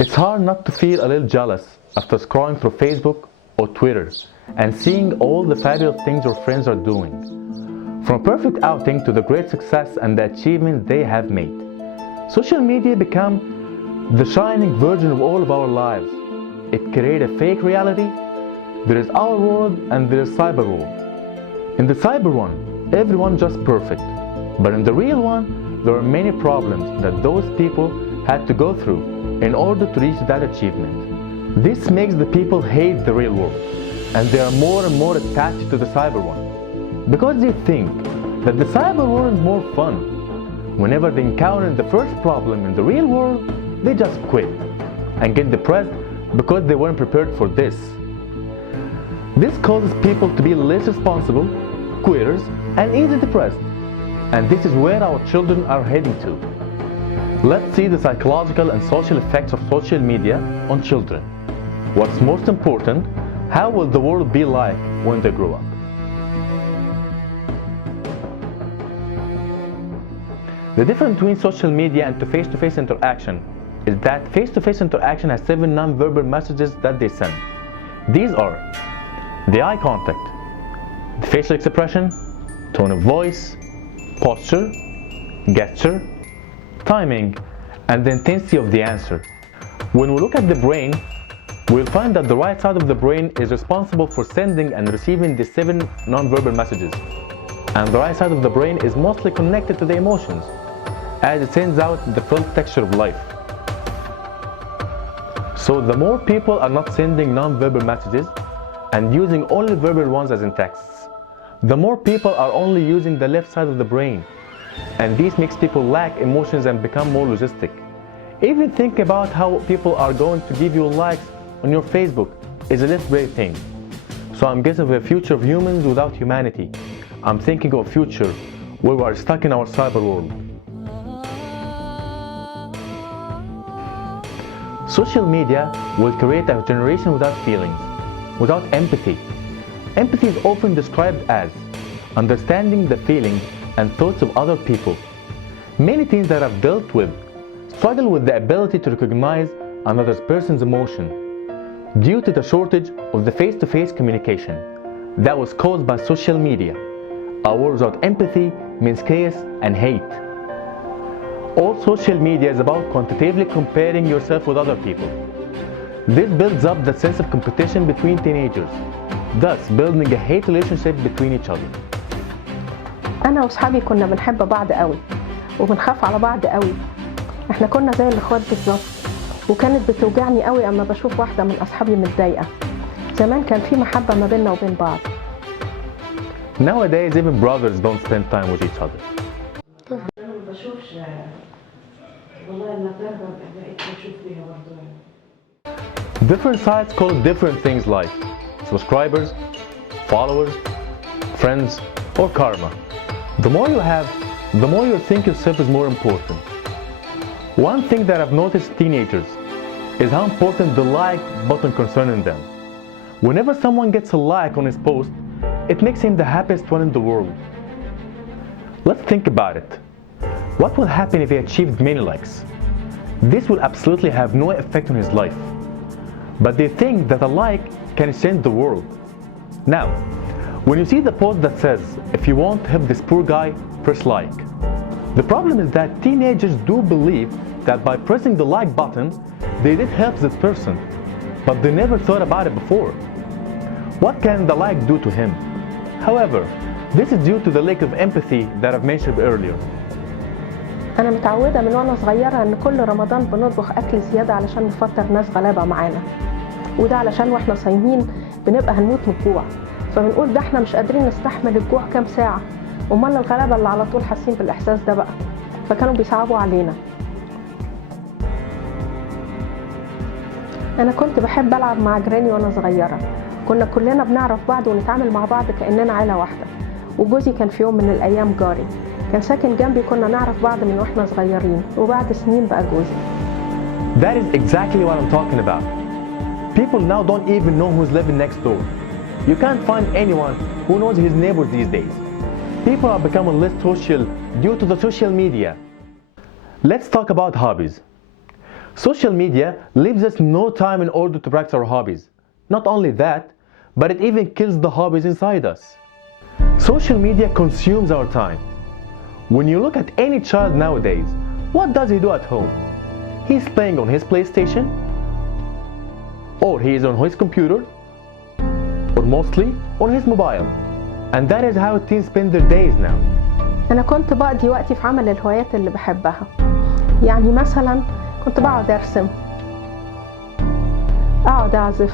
It's hard not to feel a little jealous after scrolling through Facebook or Twitter and seeing all the fabulous things your friends are doing. From a perfect outing to the great success and the achievements they have made. Social media become the shining virgin of all of our lives. It creates a fake reality. There is our world and there is cyber world. In the cyber one, everyone's just perfect. But in the real one, there are many problems that those people had to go through in order to reach that achievement. This makes the people hate the real world, and they are more and more attached to the cyber one, because they think that the cyber world is more fun. Whenever they encounter the first problem in the real world, they just quit and get depressed because they weren't prepared for this. This causes people to be less responsible, quitters, and easily depressed. And this is where our children are heading to. Let's see the psychological and social effects of social media on children. What's most important, how will the world be like when they grow up? The difference between social media and face-to-face interaction is that face-to-face interaction has 7 non-verbal messages that they send. These are the eye contact, the facial expression, tone of voice, posture, gesture, timing, and the intensity of the answer. When we look at the brain, we'll find that the right side of the brain is responsible for sending and receiving the 7 non-verbal messages, and the right side of the brain is mostly connected to the emotions, as it sends out the full texture of life. So the more people are not sending non-verbal messages and using only verbal ones as in texts, the more people are only using the left side of the brain, and this makes people lack emotions and become more logistic. Even think about how people are going to give you likes on your Facebook is a less great thing. So I'm guessing of a future of humans without humanity. I'm thinking of a future where we are stuck in our cyber world. Social media will create a generation without feelings, without empathy. Empathy is often described as understanding the feelings and thoughts of other people. Many teens that I've dealt with struggle with the ability to recognize another person's emotion due to the shortage of the face-to-face communication that was caused by social media. A world without empathy means chaos and hate. All social media is about quantitatively comparing yourself with other people. This builds up the sense of competition between teenagers, thus building a hate relationship between each other. أنا وصحابي كنا بنحب بعض قوي وبنخاف على بعض قوي. إحنا كنا زي الإخوات بالظبط، وكانت بتوجعني قوي أما بشوف واحدة من أصحابي متضايقة. زمان كان في محبة ما بيننا وبين بعض. Nowadays, even brothers don't spend time with each other. Different sites call different things like subscribers, followers, friends, or karma. The more you have, the more you think yourself is more important. One thing that I've noticed teenagers is how important the like button concerning them. Whenever someone gets a like on his post, it makes him the happiest one in the world. Let's think about it. What will happen if he achieved many likes? This will absolutely have no effect on his life. But they think that a like can change the world. Now, when you see the post that says, if you want to help this poor guy, press like. The problem is that teenagers do believe that by pressing the like button, they did help this person, but they never thought about it before. What can the like do to him? However, this is due to the lack of empathy that I've mentioned earlier. أنا متعودة من وأنا صغيرة إن كل رمضان بنطبخ أكل زيادة علشان نفطر ناس غلابة معانا، وده علشان وإحنا صايمين بنبقى هنموت من الجوع، فبنقول ده إحنا مش قادرين نستحمل الجوع كام ساعة، أمال الغلابة اللي على طول حاسين بالإحساس ده بقى، فكانوا بيصعبوا علينا. أنا كنت بحب ألعب مع جيراني وأنا صغيرة، كنا كلنا بنعرف بعض ونتعامل مع بعض كأننا عيلة واحدة، وجوزي كان في يوم من الأيام جاري، كان ساكن جنبي، كنا نعرف بعض من واحنا صغيرين، وبعد سنين بقى جوزي. That is exactly what I'm talking about. People now don't even know who's living next door. You can't find anyone who knows his neighbors these days. People are becoming less social due to the social media. Let's talk about hobbies. Social media leaves us no time in order to practice our hobbies. Not only that, but it even kills the hobbies inside us. Social media consumes our time. When you look at any child nowadays, what does he do at home? He's playing on his PlayStation, or he is on his computer, or mostly on his mobile. And that is how teens spend their days now. أنا كنت بقضي وقتي في عمل الهوايات اللي بحبها. يعني مثلا كنت بقعد أرسم، أقعد أعزف.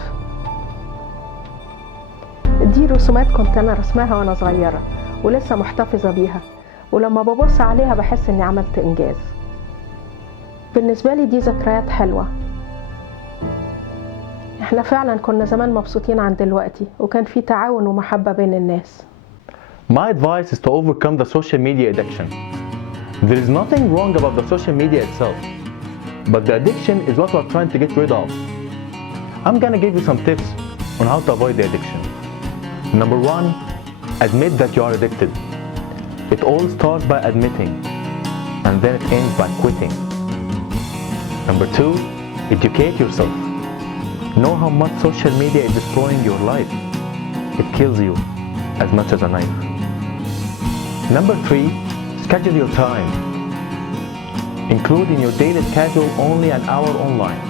دي رسومات كنت أنا رسمها وأنا صغيرة ولسه محتفظة بيها، ولما ببص عليها بحس إني عملت إنجاز. بالنسبة لي دي ذكريات حلوة. احنا فعلا كنا زمان مبسوطين عن دلوقتي، وكان في تعاون ومحبة بين الناس. My advice is to overcome the social media addiction. There is nothing wrong about the social media itself, but the addiction is what we're trying to get rid of. I'm gonna give you some tips on how to avoid the addiction. Number one, admit that you are addicted. It all starts by admitting, and then it ends by quitting. Number two, educate yourself. Know how much social media is destroying your life. It kills you as much as a knife. Number three, schedule your time. Include in your daily schedule only an hour online.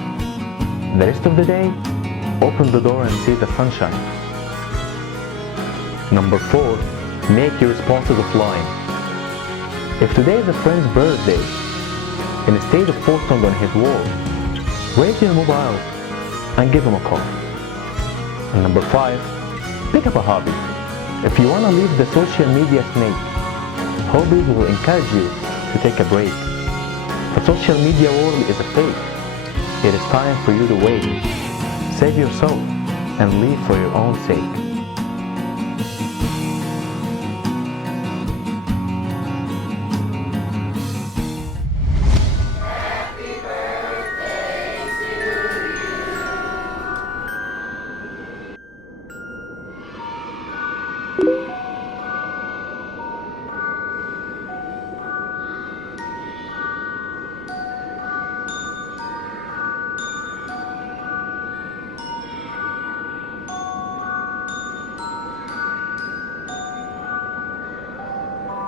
The rest of the day, open the door and see the sunshine. Number four, make your responses offline. If today is a friend's birthday, instead of posting on his wall, raise your mobile and give him a call. And number five, pick up a hobby. If you want to leave the social media snake, hobbies will encourage you to take a break. The social media world is a fake. It is time for you to wake. Save yourself and live for your own sake.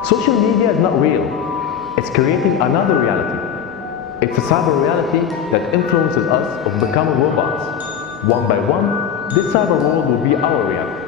Social media is not real. It's creating another reality. It's a cyber reality that influences us of becoming robots. One by one, this cyber world will be our reality.